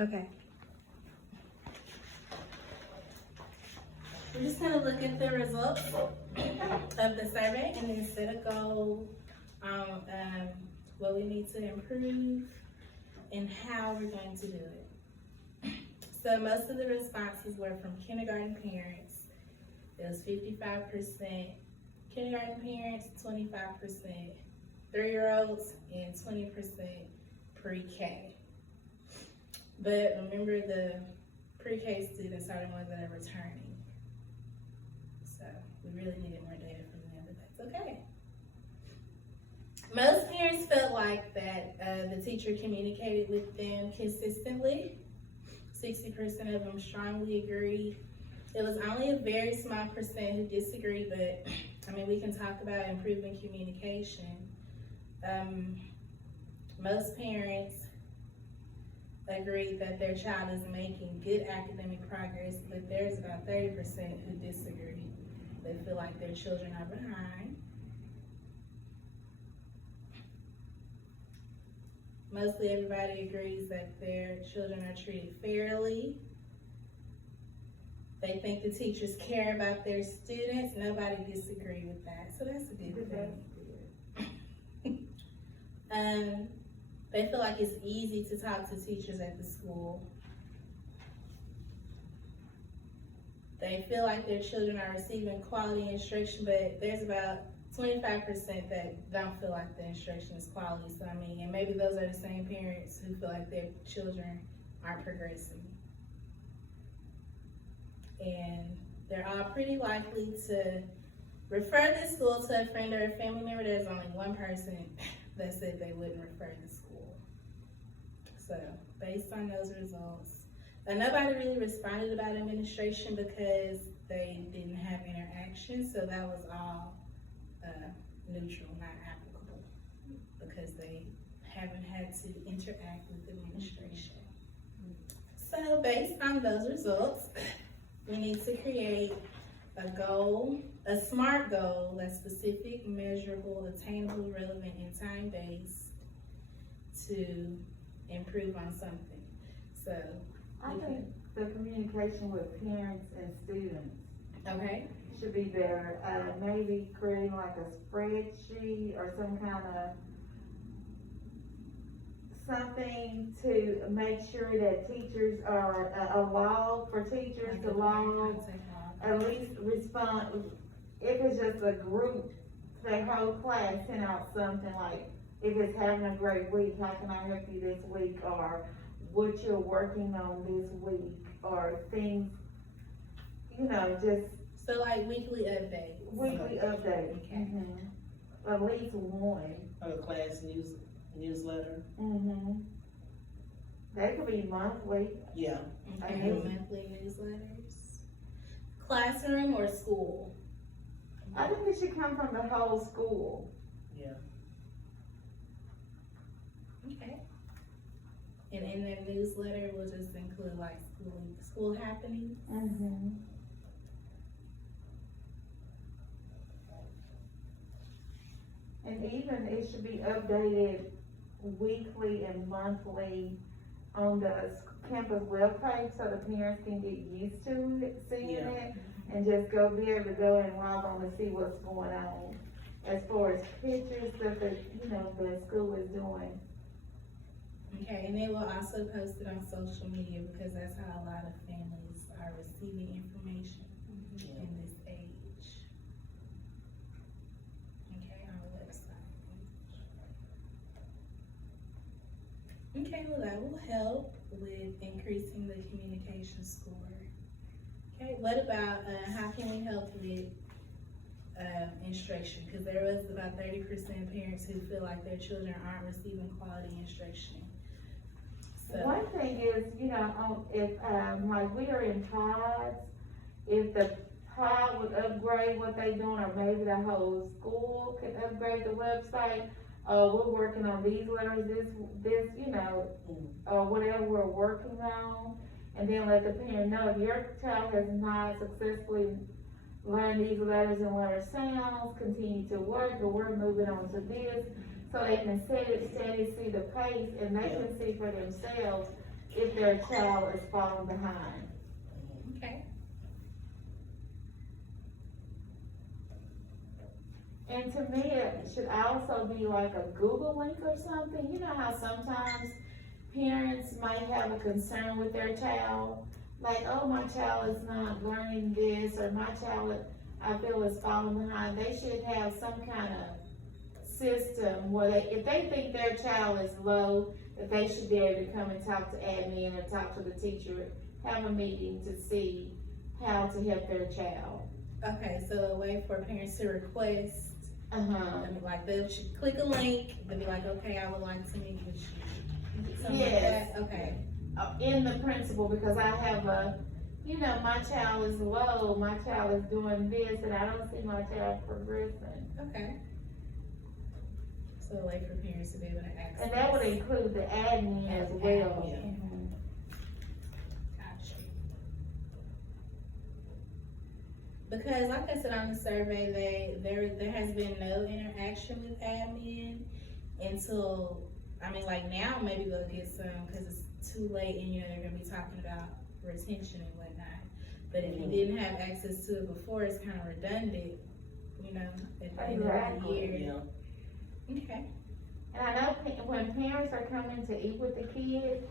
Okay. We're just gonna look at the results of the survey and then set a goal on what we need to improve and how we're going to do it. So most of the responses were from kindergarten parents. It was 55% kindergarten parents, 25% 3-year-olds, and 20% pre-K. But remember, the pre-K students are the ones that are returning. So we really needed more data from them, but that's okay. Most parents felt like that the teacher communicated with them consistently. 60% of them strongly agreed. It was only a very small percent who disagreed, but I mean, we can talk about improving communication. Most parents agreed that their child is making good academic progress, but there's about 30% who disagree. They feel like their children are behind. Mostly everybody agrees that their children are treated fairly. They think the teachers care about their students. Nobody disagreed with that, so that's a good thing. They feel like it's easy to talk to teachers at the school. They feel like their children are receiving quality instruction, but there's about 25% that don't feel like the instruction is quality. So I mean, and maybe those are the same parents who feel like their children aren't progressing. And they're all pretty likely to refer this school to a friend or a family member. There's only one person that said they wouldn't refer the school. So based on those results, nobody really responded about administration because they didn't have interaction. So that was all neutral, not applicable, because they haven't had to interact with administration. So based on those results, we need to create a goal, a SMART goal that's specific, measurable, attainable, relevant, and time-based to improve on something. So I think the communication with parents and students okay. should be better. Maybe creating like a spreadsheet or some kind of something to make sure that teachers are a log for teachers to log, at least respond. If it's just a group, the whole class send out something like, if it's having a great week, how can I help you this week, or what you're working on this week, or things, just So like weekly updates. weekly updates. Okay. At least one. Or a class newsletter. That could be monthly. Yeah. Okay, monthly newsletters. Classroom or school? I think it should come from the whole school. Yeah. Okay. And in that newsletter, we'll just include like school happenings. And even it should be updated weekly and monthly on the campus webpage so the parents can get used to it, seeing Yeah. it, and just be able to go and log on to see what's going on as far as pictures that the school is doing. Okay, and they will also post it on social media because that's how a lot of families are receiving information in this age. Okay, on the website. Okay, well that will help with increasing the communication score. Okay, what about how can we help with instruction? Because there was about 30% parents who feel like their children aren't receiving quality instruction. So, One thing is, if like we are in pods, if the pod would upgrade what they doing, or maybe the whole school could upgrade the website. We're working on these letters, this, or whatever we're working on, and then let the parent know if your child has not successfully learned these letters and letter sounds, continue to work, or we're moving on to this. So they can steady see the pace, and they can see for themselves if their child is falling behind. Okay. And to me, it should also be like a Google link or something. You know how sometimes parents might have a concern with their child, like, oh, my child is not learning this, or my child, I feel, is falling behind. They should have some kind of system where they, if they think their child is low, that they should be able to come and talk to admin or talk to the teacher, have a meeting to see how to help their child. Okay, so a way for parents to request, Uh-huh. I mean, like they should click a link, they'll be like, okay, I would like to meet with you. Something like Yes. that? Okay. In the principal, because I have a, you know, my child is low, my child is doing this, and I don't see my child progressing. Okay. So a way for parents to be able to access. And that would include the admin as And well. admin. Mhm. Gotcha. Because like I said on the survey, there has been no interaction with admin until, I mean, like now maybe they'll get some, cause it's too late and you know, they're gonna be talking about retention and whatnot. But if you didn't have access to it before, it's kind of redundant, you know, at the end of the Exactly. year. Yeah. Okay. And I know when parents are coming to eat with the kids,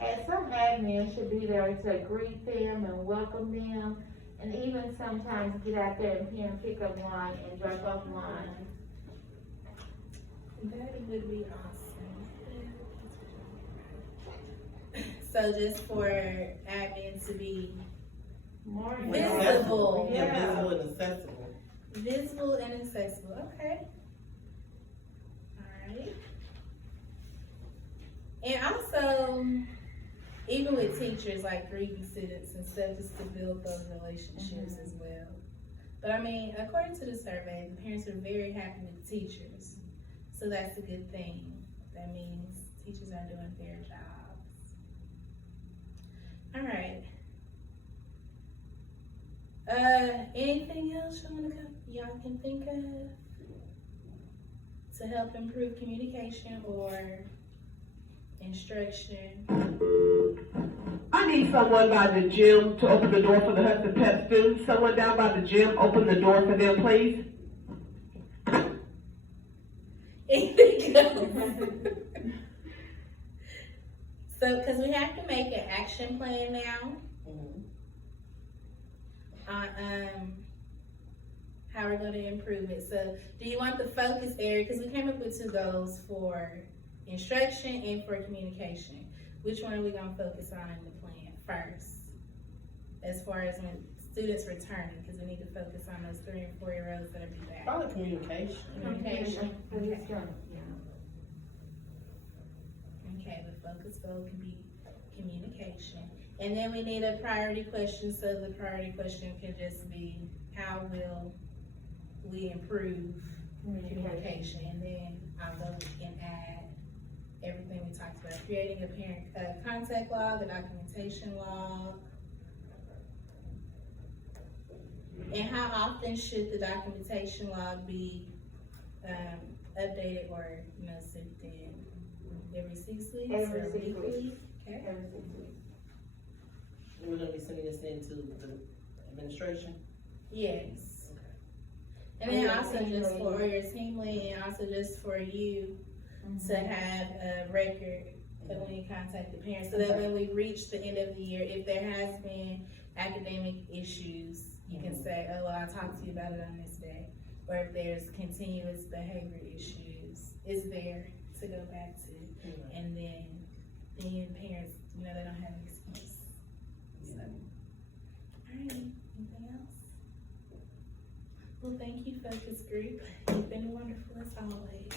and some admin should be there to greet them and welcome them, and even sometimes get out there and parent pick up line and drop off line. That would be awesome. So just for admin to be More Visible. Yeah, Yeah. visible and accessible. visible and accessible, okay. Alright. And also, even with teachers, like greeting students and stuff, just to build those relationships as well. But I mean, according to the survey, the parents are very happy with teachers. So that's a good thing. That means teachers are doing their jobs. Alright. Anything else y'all can think of to help improve communication or instruction? I need someone by the gym to open the door for the Hudson Pep students. Someone down by the gym, open the door for them, please. Anything else? So, because we have to make an action plan now Mhm. on how we're going to improve it. So, do you want the focus area? Because we came up with 2 goals for instruction and for communication. Which one are we going to focus on in the plan first? As far as when students returning, because we need to focus on those 3 and 4-year-olds that'll be back. Probably communication. Communication. Okay. Okay, the focus goal can be communication. And then we need a priority question, so the priority question can just be, how will we improve communication? And then I'll go and add everything we talked about, creating a parent contact log, a documentation log. And how often should the documentation log be updated or, you know, sent in? Every 6 weeks? Every or 6 weekly? weeks. Okay. Every 6 weeks. We're gonna be sending this into the administration. Yes. Okay. And then also just for your team lead, and also just for you to have a record of when you contact the parents, so that when we reach the end of the year, if there has been academic issues, you can say, oh, well, I talked to you about it on this day. Or if there's continuous behavior issues, it's there to go back to. And then parents, you know, they don't have an excuse. So, all right, anything else? Well, thank you, focus group. You've been wonderful as always.